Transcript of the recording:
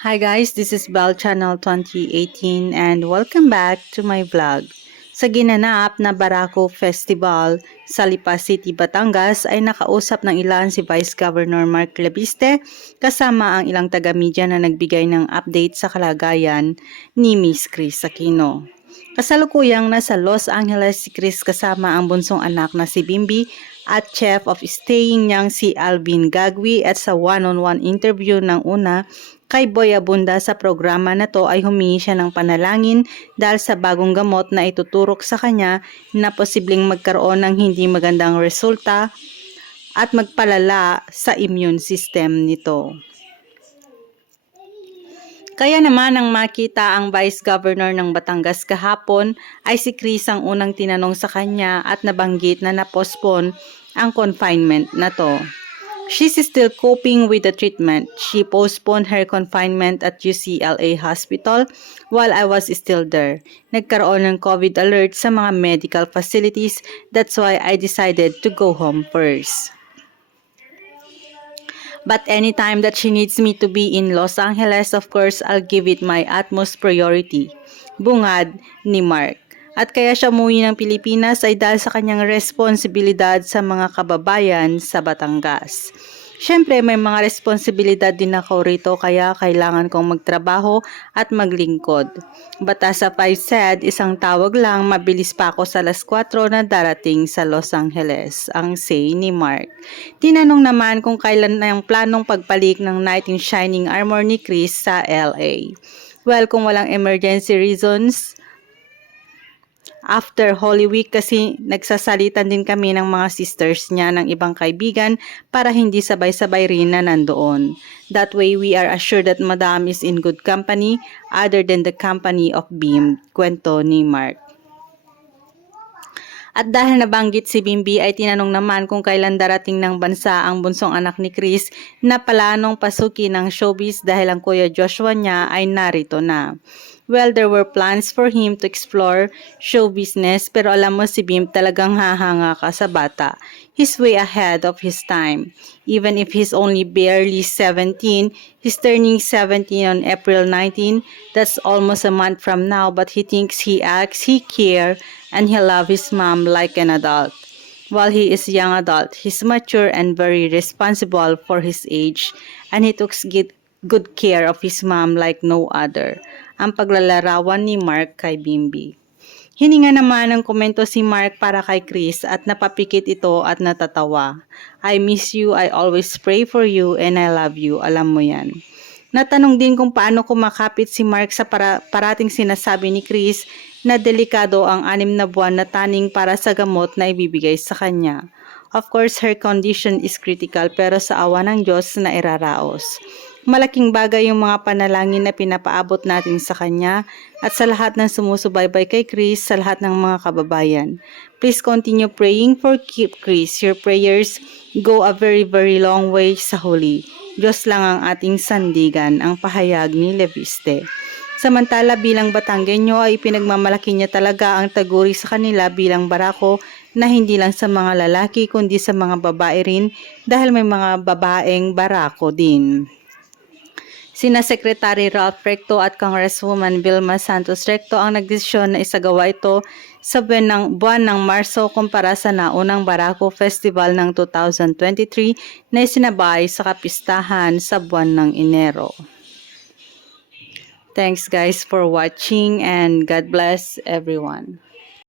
Hi guys, this is Bell Channel 2018 and welcome back to my vlog. Sa ginanap na Barako Festival sa Lipa City, Batangas ay nakausap ng ilan si Vice Governor Mark Labiste kasama ang ilang taga-media na nagbigay ng update sa kalagayan ni Miss Chris Aquino. Kasalukuyang nasa Los Angeles si Chris kasama ang bunsong anak na si Bimbi at chef of staying niyang si Alvin Gagwi at sa one-on-one interview ng una kay Boy Abunda sa programa na to ay humingi siya ng panalangin dahil sa bagong gamot na ituturok sa kanya na posibleng magkaroon ng hindi magandang resulta at magpalala sa immune system nito. Kaya naman nang makita ang Vice Governor ng Batangas kahapon ay si Chris ang unang tinanong sa kanya at nabanggit na na-postpone ang confinement na to. She's still coping with the treatment. She postponed her confinement at UCLA Hospital while I was still there. Nagkaroon ng COVID alert sa mga medical facilities. That's why I decided to go home first. But anytime that she needs me to be in Los Angeles, of course, I'll give it my utmost priority. Bungad ni Mark. At kaya siya umuwi ng Pilipinas ay dahil sa kanyang responsibilidad sa mga kababayan sa Batangas. Siyempre, may mga responsibilidad din ako rito kaya kailangan kong magtrabaho at maglingkod. But as I said, isang tawag lang, mabilis pa ako sa alas 4 na darating sa Los Angeles, ang say ni Mark. Tinanong naman kung kailan na yung planong pagpalik ng Knight in Shining Armor ni Chris sa LA. Well, kung walang emergency reasons, after Holy Week kasi nagsasalitan din kami ng mga sisters niya ng ibang kaibigan para hindi sabay-sabay rin na nandoon. That way we are assured that Madam is in good company other than the company of Beam, kwento ni Mark. At dahil nabanggit si Bimbi ay tinanong naman kung kailan darating ng bansa ang bunsong anak ni Chris na palanong pasukin ng showbiz dahil ang kuya Joshua niya ay narito na. Well, there were plans for him to explore show business pero alam mo si Bim talagang hahanga ka sa bata. He's way ahead of his time. Even if he's only barely 17, he's turning 17 on April 19. That's almost a month from now but he thinks he acts, he care, and he love his mom like an adult. While he is young adult, he's mature and very responsible for his age and he good, good care of his mom like no other ang paglalarawan ni Mark kay Bimbi. Hininga naman ng komento si Mark para kay Chris at napapikit ito at natatawa. I miss you, I always pray for you, and I love you. Alam mo yan. Natanong din kung paano kumakapit si Mark sa para, parating sinasabi ni Chris na delikado ang anim na buwan na taning para sa gamot na ibibigay sa kanya. Of course, her condition is critical pero sa awa ng Diyos na iraraos. Malaking bagay yung mga panalangin na pinapaabot natin sa Kanya at sa lahat ng sumusubaybay kay Chris, sa lahat ng mga kababayan. Please continue praying for keep Chris. Your prayers go a very very long way sa huli. Diyos lang ang ating sandigan, ang pahayag ni Leviste. Samantala bilang Batanggenyo ay pinagmamalaki niya talaga ang taguri sa kanila bilang barako na hindi lang sa mga lalaki kundi sa mga babae rin dahil may mga babaeng barako din. Sina Secretary Ralph Recto at Congresswoman Vilma Santos Recto ang nagdesisyon na isagawa ito sa ng, buwan ng Marso kumpara sa naunang Barako Festival ng 2023 na isinabay sa kapistahan sa buwan ng Enero. Thanks guys for watching and God bless everyone.